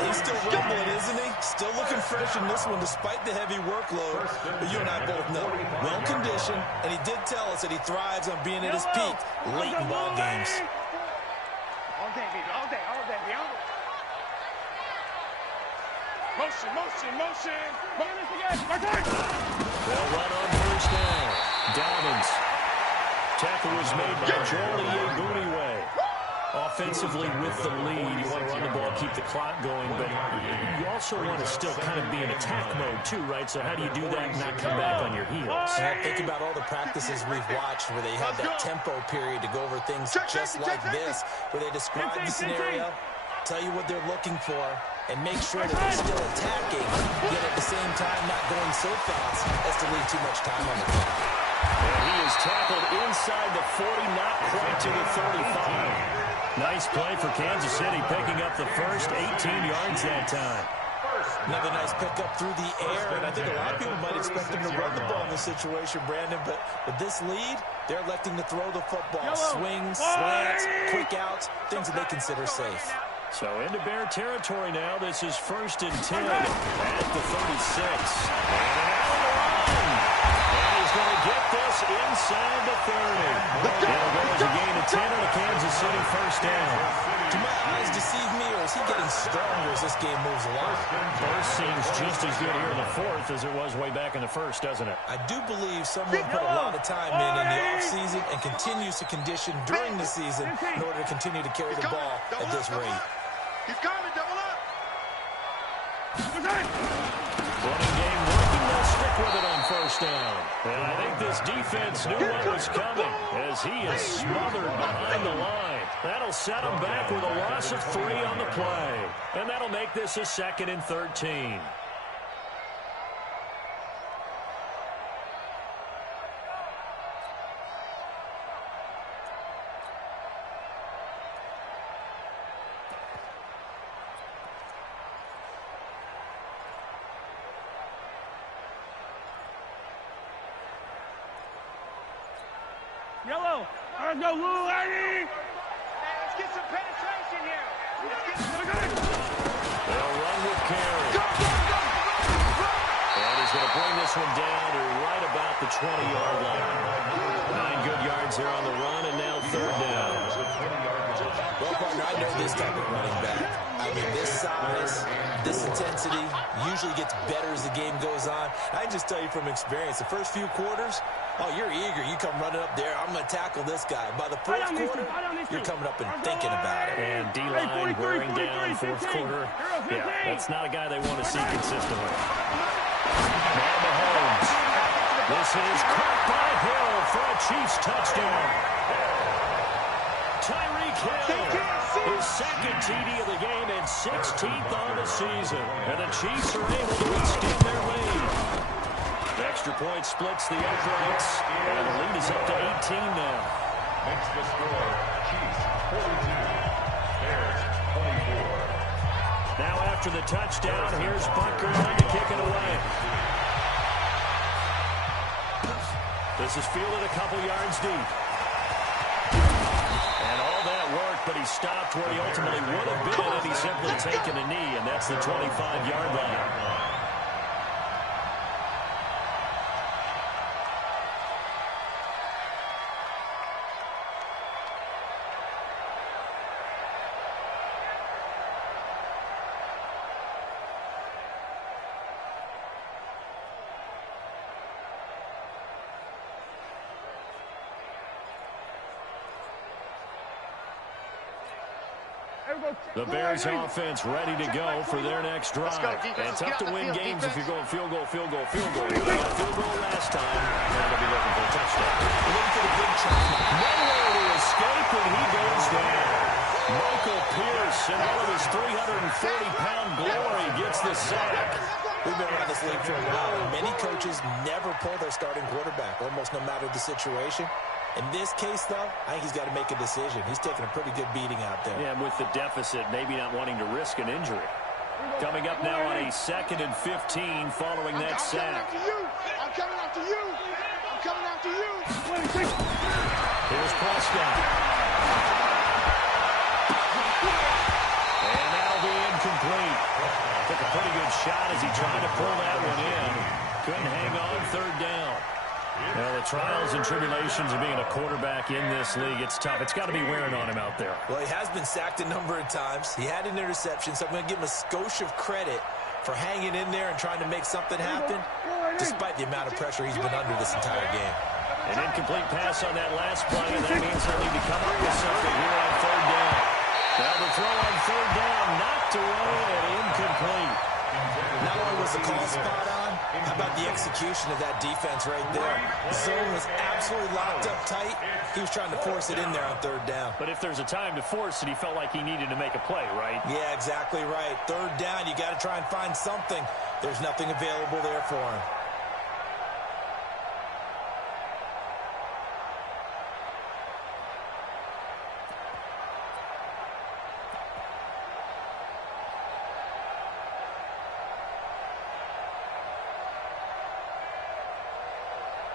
He's still rumbling, isn't he? Still looking fresh in this one despite the heavy workload. But you and I both know, well-conditioned, and he did tell us that he thrives on being at his peak late in ball games. day, baby. All day, baby. All day. Motion, motion, motion. They'll run on first down. Dobbins. Tackle was made by Jolie Buniwe. Offensively with the lead, you want to run the ball, keep the clock going, but you also want to still kind of be in attack mode too, right? So how do you do that and not come back on your heels? And think about all the practices we've watched where they had that tempo period to go over things just like this, where they describe the scenario, tell you what they're looking for, and make sure that they're still attacking, yet at the same time not going so fast as to leave too much time on the clock. And he is tackled inside the 40, not quite to the 35. Nice play for Kansas City, picking up the first 18 yards that time. Another nice pickup through the air, and I think a lot of people might expect him to run the ball in this situation, Brandon, but with this lead, they're electing to throw the football. Swings, slants, quick outs, things that they consider safe. So into Bear territory now. This is 1st and 10 at the 36. And he's going to get this inside the 30. It'll go as a gain of 10 and a Kansas City first down. Do my eyes deceive me, or is he getting stronger as this game moves along? Burst seems just as good here in the 4th as it was way back in the 1st, doesn't it? I do believe someone put a lot of time in the offseason and continues to condition during the season in order to continue to carry the ball at this rate. He's coming, double up. Running game working, they'll stick with it on first down. And I think this defense knew what was coming as he is smothered behind the line. That'll set him back with a loss of 3 on the play. And that'll make this a 2nd and 13. Yellow. Let's go, Lou, Eddie. Let's get some penetration here. They'll run with Carey. And he's going to bring this one down to right about the 20-yard line. 9 good yards there on the run, and now 3rd down. Well, partner, I know this type of running back. I mean, this size, this intensity usually gets better as the game goes on. I can just tell you from experience, the first few quarters, oh, you're eager. You come running up there. I'm going to tackle this guy. By the 4th quarter, you're coming up and thinking about it. And D-line wearing down 4th quarter. Yeah, that's not a guy they want to see consistently. Now Mahomes. This is caught by Hill for a Chiefs touchdown. Tyreek Hill, his 2nd TD of the game and 16th on the season. And the Chiefs are able to extend their lead. The extra point splits the uprights, and the lead is up to 18 now. Makes the score Chiefs 42, Bears 24. Now after the touchdown, here's Butker to kick it away. This is fielded a couple yards deep. And all that worked, but he stopped where he ultimately would have been had he simply taken a knee, and that's the 25-yard line. The Bears offense ready to go for their next drive. And it's tough to win games if you're going field goal, field goal, field goal. You got a field goal last time. Now they'll be looking for a touchdown. Looking for the big try. Nowhere to escape, and he goes down. Michael Pierce, in all of his 340-pound glory, gets the sack. We've been around this league for a while, and many coaches never pull their starting quarterback, almost no matter the situation. In this case, though, I think he's got to make a decision. He's taking a pretty good beating out there. Yeah, with the deficit, maybe not wanting to risk an injury. Coming up now on a 2nd and 15 following that sack. I'm coming after you. I'm coming after you. Here's Prescott. And that'll be incomplete. Took a pretty good shot as he tried to pull that one in. Couldn't hang on 3rd down. Well, the trials and tribulations of being a quarterback in this league, it's tough. It's got to be wearing on him out there. Well, he has been sacked a number of times. He had an interception, so I'm going to give him a skosh of credit for hanging in there and trying to make something happen, despite the amount of pressure he's been under this entire game. An incomplete pass on that last play, and that means they'll need to come up with something here on third down. Now the throw on third down, knocked away and incomplete. Not only was the call spot on, how about the execution of that defense right there? The zone was absolutely locked up tight. He was trying to force it in there on third down. But if there's a time to force it, he felt like he needed to make a play, right? Yeah, exactly right. Third down, you got to try and find something. There's nothing available there for him.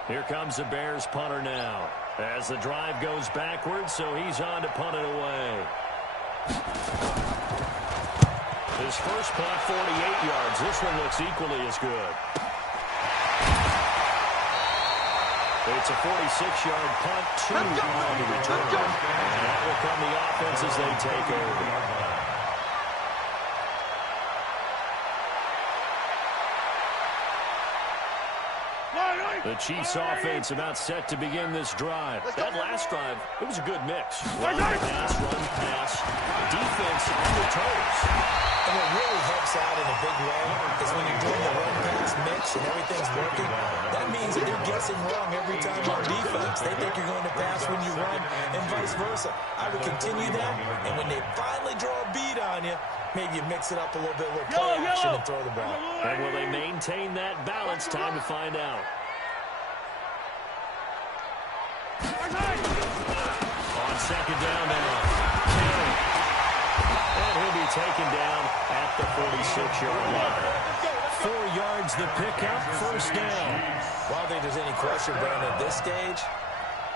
Here comes the Bears punter now. As the drive goes backwards, so he's on to punt it away. His first punt, 48 yards. This one looks equally as good. It's a 46-yard punt, 2 on the return. And that will come the offense as they take over. The Chiefs offense about set to begin this drive. That last drive, it was a good mix. Run, pass, defense on their toes. And what really helps out in a big way is when you're doing the run-pass mix and everything's working, that means that they're guessing wrong every time on defense. They think you're going to pass when you run and vice versa. I would continue that, and when they finally draw a beat on you, maybe you mix it up a little bit, a little play action and throw the ball. And will they maintain that balance? Time to find out. On second down now, Carey. And he'll be taken down at the 46-yard line. 4 yards the pickup, first down. Well, I don't think there's any question, Brandon, at this stage,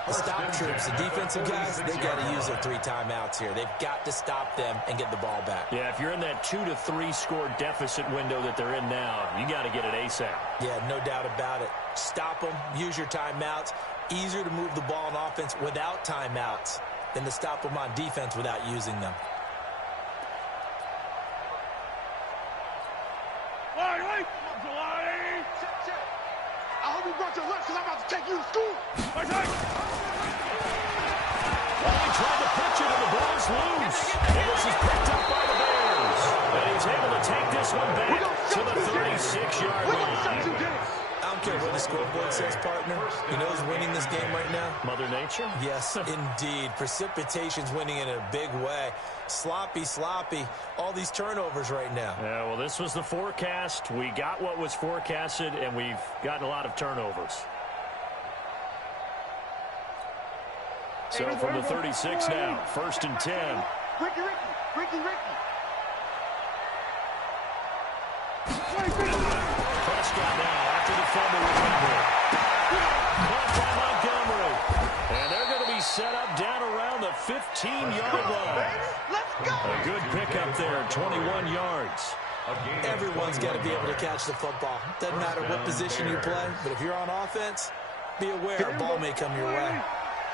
the stop troops, the defensive guys, they got to use their 3 timeouts here. They've got to stop them and get the ball back. Yeah, if you're in that 2 to 3 score deficit window that they're in now, you got to get it ASAP. Yeah, no doubt about it. Stop them, use your timeouts. Easier to move the ball on offense without timeouts than to stop them on defense without using them. I hope you brought your lunch because I'm about to take you to school. Well, he tried to pitch it and the ball's loose. And this is picked up by the Bears. And he's able to take this one back to the 36-yard line. I don't care what the scoreboard says, partner. You know who's winning this game right now? Mother Nature? Yes, indeed. Precipitation's winning in a big way. Sloppy, all these turnovers right now. Yeah, well, this was the forecast. We got what was forecasted, and we've gotten a lot of turnovers. So from the 36 now, 1st and 10. Ricky. Prescott now after the fumble recovery. Caught by Montgomery. And they're going to be set up down around the 15-yard line. Let's go. A good pickup there, 21 yards. Everyone's got to be able to catch the football. Doesn't matter what position you play, but if you're on offense, be aware a ball may come your way.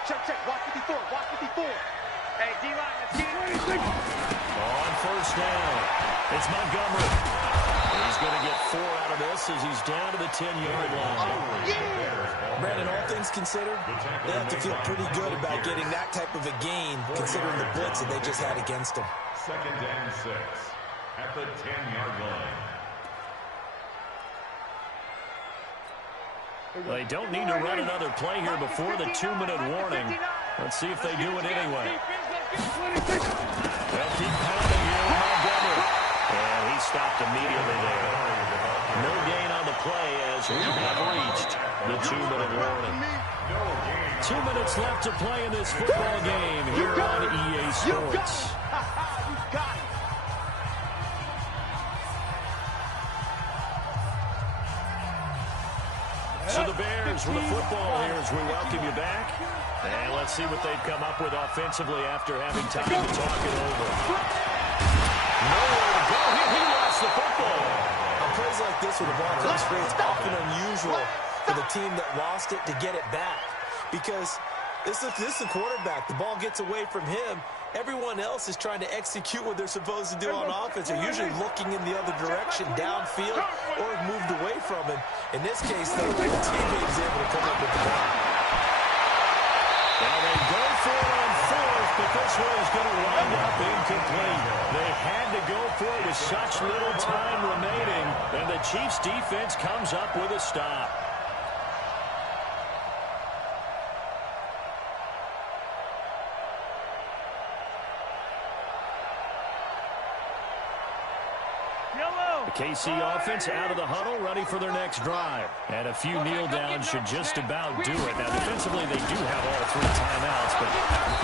Check. Watch 54. Hey, D-line, let's get it. On first down, it's Montgomery. He's going to get 4 out of this as he's down to the 10-yard line. Brandon, all things considered, they have to feel pretty good about getting that type of a gain, considering the blitz that they just had against them. 2nd and 6 at the 10-yard line. They don't need to run another play here before the 2-minute warning. Let's see if they do it anyway. They'll keep pounding here with Montgomery. And he stopped immediately there. No gain on the play as we have reached the 2-minute warning. 2 minutes left to play in this football game here on EA Sports. You got it. So the Bears with the football here as we welcome you back. And let's see what they've come up with offensively after having time to talk it over. Nowhere to go. He lost the football. On plays like this where the ball comes free, it's often unusual for for the team that lost it to get it back. Because this is a quarterback. The ball gets away from him. Everyone else is trying to execute what they're supposed to do on offense. They're usually looking in the other direction, downfield, or moved away from him. In this case, though, the teammate is able to come up with the ball. Well, they go for it on fourth, but this one is going to wind up incomplete. They had to go for it with such little time remaining, and the Chiefs' defense comes up with a stop. The KC offense out of the huddle, ready for their next drive. And a few kneel downs should just about do it. Now, defensively, they do have all 3 timeouts, but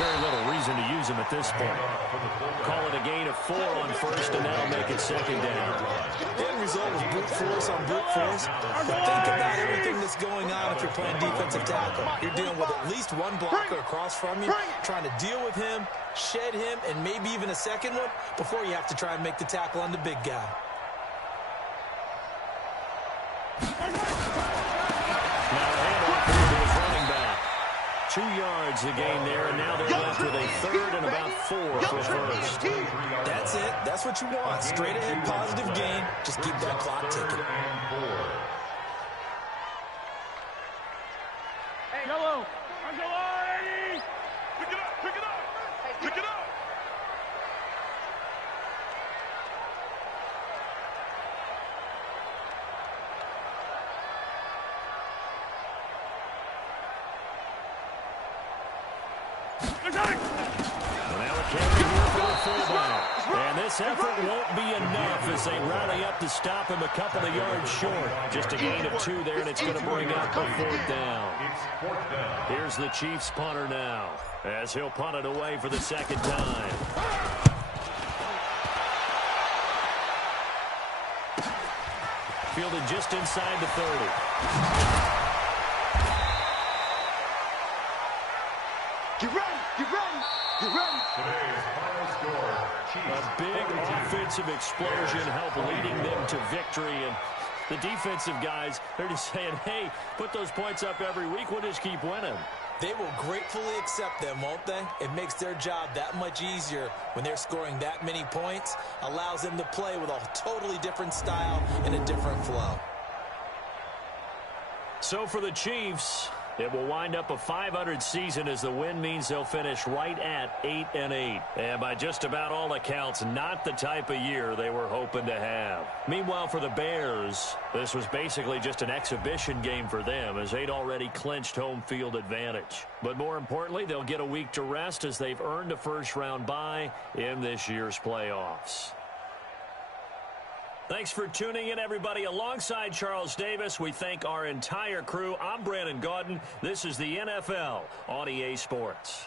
very little reason to use them at this point. Call it a gain of 4 on first, and that'll make it second down. The end result is brute force on brute force. But think about everything that's going on if you're playing defensive tackle. You're dealing with at least one blocker across from you, trying to deal with him, shed him, and maybe even a second one before you have to try and make the tackle on the big guy. Running back. 2 yards the gain there, and now they're left with a third and about 4 for first. That's it. That's what you want. Straight ahead, positive gain. Just keep that clock ticking. Yellow. Eddie. Pick it up. Pick it up. Pick it up. And this effort won't be enough as they rally up to stop him a couple of yards short. Just a gain of 2 there, and it's going to bring up a 4th down. Here's the Chiefs punter now, as he'll punt it away for the second time. Fielded just inside the 30. Get ready! Get ready! Get ready! Today's final score, Chiefs. A big offensive explosion helped leading them to victory. And the defensive guys, they're just saying, hey, put those points up every week. We'll just keep winning. They will gratefully accept them, won't they? It makes their job that much easier when they're scoring that many points. Allows them to play with a totally different style and a different flow. So for the Chiefs, it will wind up a 500 season as the win means they'll finish right at 8-8. And by just about all accounts, not the type of year they were hoping to have. Meanwhile, for the Bears, this was basically just an exhibition game for them as they'd already clinched home field advantage. But more importantly, they'll get a week to rest as they've earned a first-round bye in this year's playoffs. Thanks for tuning in, everybody. Alongside Charles Davis, we thank our entire crew. I'm Brandon Gaudin. This is the NFL on EA Sports.